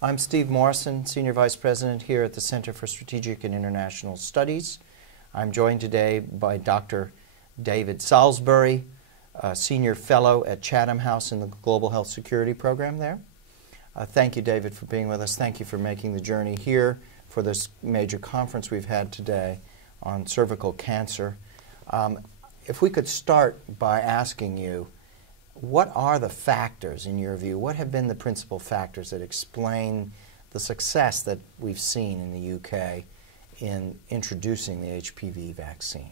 I'm Steve Morrison, Senior Vice President here at the Center for Strategic and International Studies. I'm joined today by Dr. David Salisbury, Senior Fellow at Chatham House in the Global Health Security Program there. Thank you, David, for being with us. Thank you for making the journey here for this major conference we've had today on cervical cancer. If we could start by asking you, what are the factors, in your view, what have been the principal factors that explain the success that we've seen in the UK in introducing the HPV vaccine?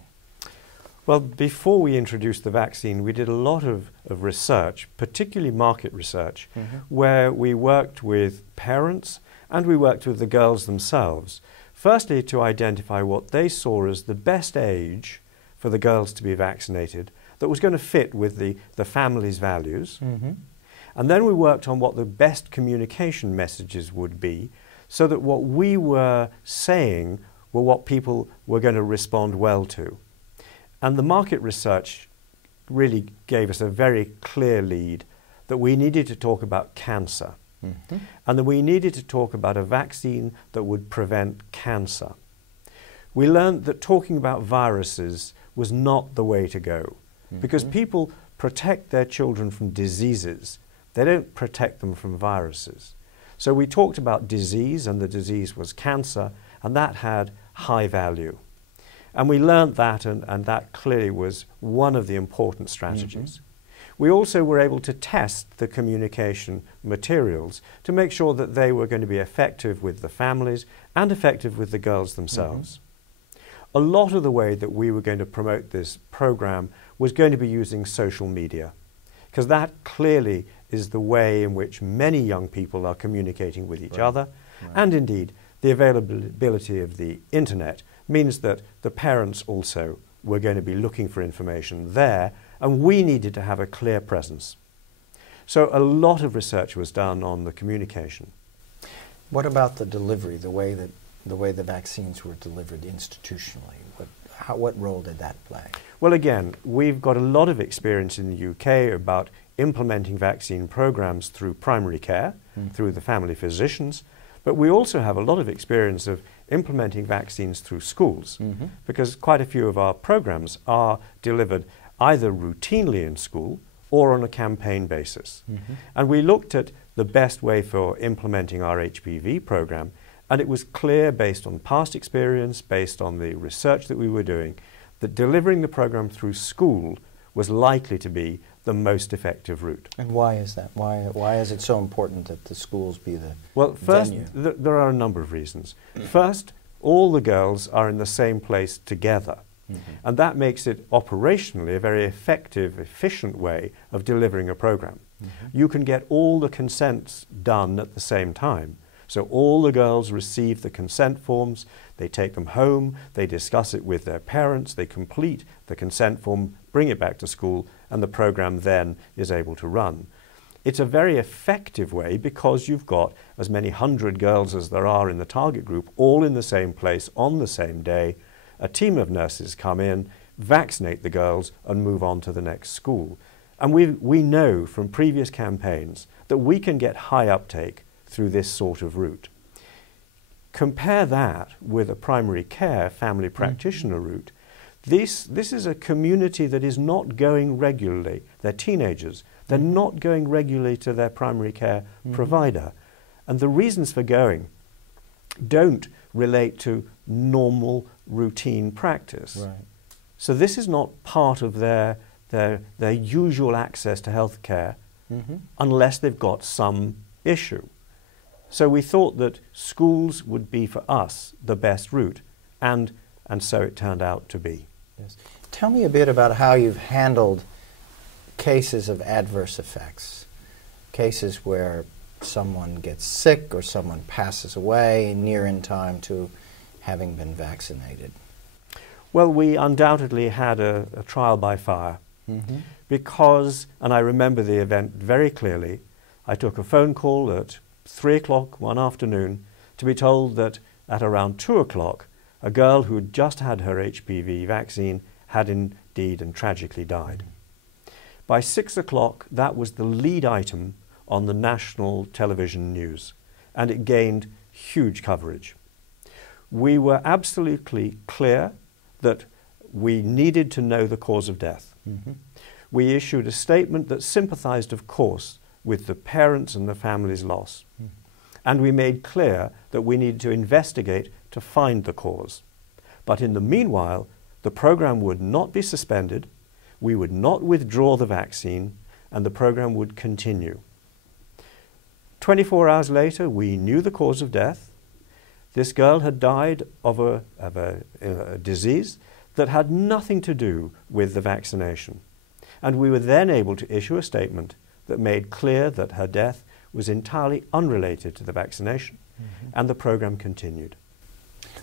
Well, before we introduced the vaccine, we did a lot of research, particularly market research, where we worked with parents and we worked with the girls themselves. Firstly, to identify what they saw as the best age for the girls to be vaccinated that was going to fit with the family's values. And then we worked on what the best communication messages would be so that what we were saying were what people were going to respond well to. And the market research really gave us a very clear lead that we needed to talk about cancer and that we needed to talk about a vaccine that would prevent cancer. We learned that talking about viruses was not the way to go. Because people protect their children from diseases. They don't protect them from viruses. So we talked about disease, and the disease was cancer, and that had high value. And we learned that, and that clearly was one of the important strategies. We also were able to test the communication materials to make sure that they were going to be effective with the families and effective with the girls themselves. A lot of the way that we were going to promote this program was going to be using social media, because that clearly is the way in which many young people are communicating with each other. And indeed, the availability of the internet means that the parents also were going to be looking for information there, and we needed to have a clear presence. So a lot of research was done on the communication. What about the delivery, the way the vaccines were delivered institutionally? What role did that play? Well, again, we've got a lot of experience in the UK about implementing vaccine programs through primary care, through the family physicians, but we also have a lot of experience of implementing vaccines through schools, because quite a few of our programs are delivered either routinely in school or on a campaign basis. And we looked at the best way for implementing our HPV program, and it was clear, based on past experience, based on the research that we were doing, that delivering the program through school was likely to be the most effective route. And why is that? Why is it so important that the schools be the Well, first, venue? There are a number of reasons. First, all the girls are in the same place together. And that makes it operationally a very effective, efficient way of delivering a program. You can get all the consents done at the same time. So all the girls receive the consent forms, they take them home, they discuss it with their parents, they complete the consent form, bring it back to school, and the program then is able to run. It's a very effective way because you've got as many 100 girls as there are in the target group, all in the same place on the same day. A team of nurses come in, vaccinate the girls, and move on to the next school. And we know from previous campaigns that we can get high uptake through this sort of route. Compare that with a primary care family practitioner route. This is a community that is not going regularly. They're teenagers. They're not going regularly to their primary care provider. And the reasons for going don't relate to normal routine practice. So this is not part of their usual access to health care unless they've got some issue. So we thought that schools would be, for us, the best route, and so it turned out to be. Yes. Tell me a bit about how you've handled cases of adverse effects, cases where someone gets sick or someone passes away near in time to having been vaccinated. Well, we undoubtedly had a trial by fire because, and I remember the event very clearly, I took a phone call at 3 o'clock one afternoon to be told that at around 2 o'clock a girl who had just had her HPV vaccine had indeed and tragically died. By 6 o'clock that was the lead item on the national television news, and it gained huge coverage. We were absolutely clear that we needed to know the cause of death. Mm-hmm. We issued a statement that sympathized, of course, with the parents and the family's loss. Mm-hmm. And we made clear that we needed to investigate to find the cause. But in the meanwhile, the program would not be suspended, we would not withdraw the vaccine, and the program would continue. 24 hours later, we knew the cause of death. This girl had died of a disease that had nothing to do with the vaccination. And we were then able to issue a statement that made clear that her death was entirely unrelated to the vaccination. Mm-hmm. And the program continued.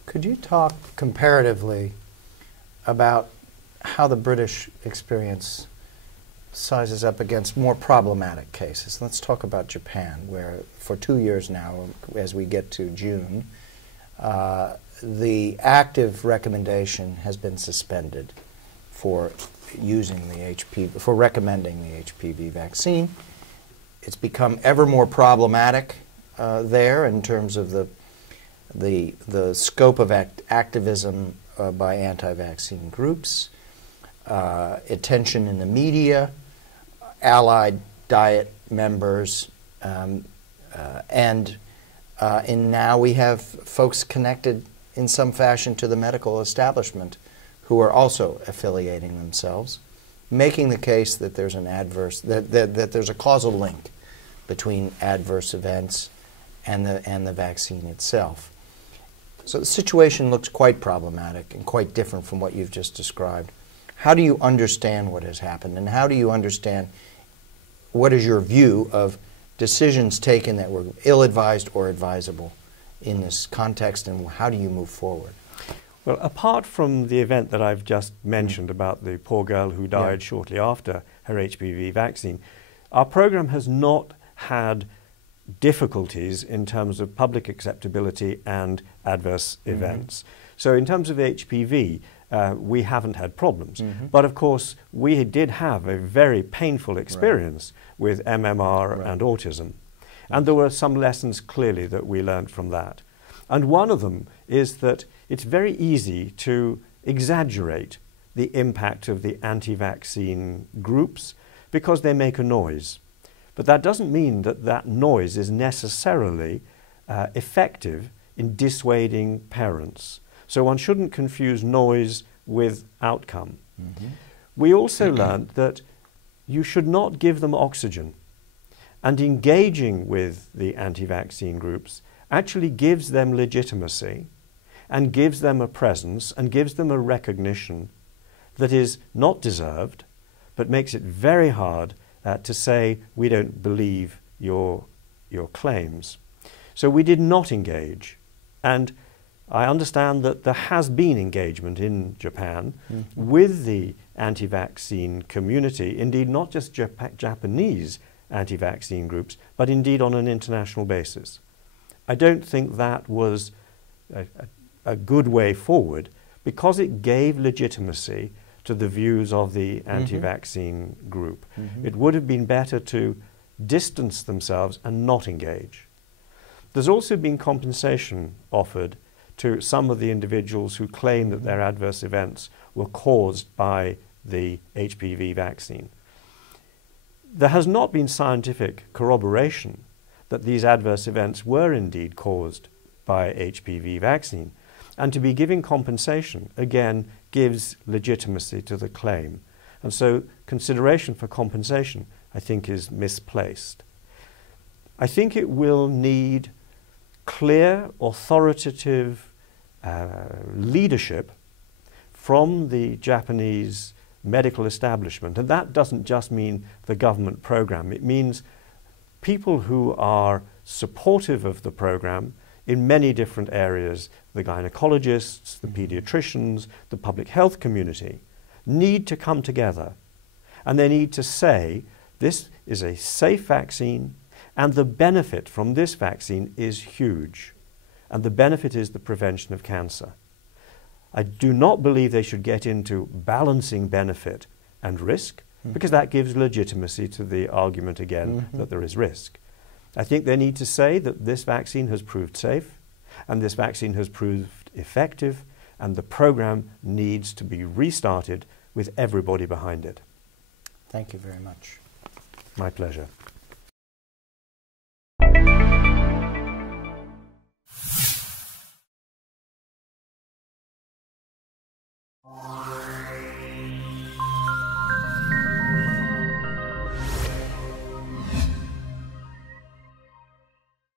Could you talk comparatively about how the British experience sizes up against more problematic cases? Let's talk about Japan, where for 2 years now, as we get to June, the active recommendation has been suspended for using the HPV, for recommending the HPV vaccine. It's become ever more problematic there in terms of the scope of activism by anti-vaccine groups, attention in the media, allied diet members, and now we have folks connected in some fashion to the medical establishment who are also affiliating themselves, making the case that there's an adverse, that there's a causal link between adverse events and the vaccine itself. So the situation looks quite problematic and quite different from what you've just described. How do you understand what has happened, and how do you understand, what is your view of decisions taken that were ill-advised or advisable in this context, and how do you move forward? Well, apart from the event that I've just mentioned about the poor girl who died shortly after her HPV vaccine, our program has not had difficulties in terms of public acceptability and adverse events. So in terms of HPV, we haven't had problems. But of course, we did have a very painful experience with MMR and autism. And there were some lessons clearly that we learned from that. And one of them is that it's very easy to exaggerate the impact of the anti-vaccine groups because they make a noise. But that doesn't mean that that noise is necessarily effective in dissuading parents. So one shouldn't confuse noise with outcome. We also learned that you should not give them oxygen. And engaging with the anti-vaccine groups actually gives them legitimacy and gives them a presence and gives them a recognition that is not deserved, but makes it very hard to say, we don't believe your claims. So we did not engage. And I understand that there has been engagement in Japan with the anti-vaccine community, indeed not just Japanese anti-vaccine groups, but indeed on an international basis. I don't think that was a good way forward because it gave legitimacy to the views of the anti-vaccine group. It would have been better to distance themselves and not engage. There's also been compensation offered to some of the individuals who claim that their adverse events were caused by the HPV vaccine. There has not been scientific corroboration that these adverse events were indeed caused by HPV vaccine, and to be giving compensation, again, gives legitimacy to the claim. And so consideration for compensation, I think, is misplaced. I think it will need clear, authoritative leadership from the Japanese medical establishment. And that doesn't just mean the government program. It means people who are supportive of the program in many different areas. The gynecologists, the pediatricians, the public health community need to come together, and they need to say, this is a safe vaccine, and the benefit from this vaccine is huge. And the benefit is the prevention of cancer. I do not believe they should get into balancing benefit and risk, because that gives legitimacy to the argument again that there is risk. I think they need to say that this vaccine has proved safe and this vaccine has proved effective, and the program needs to be restarted with everybody behind it. Thank you very much. My pleasure.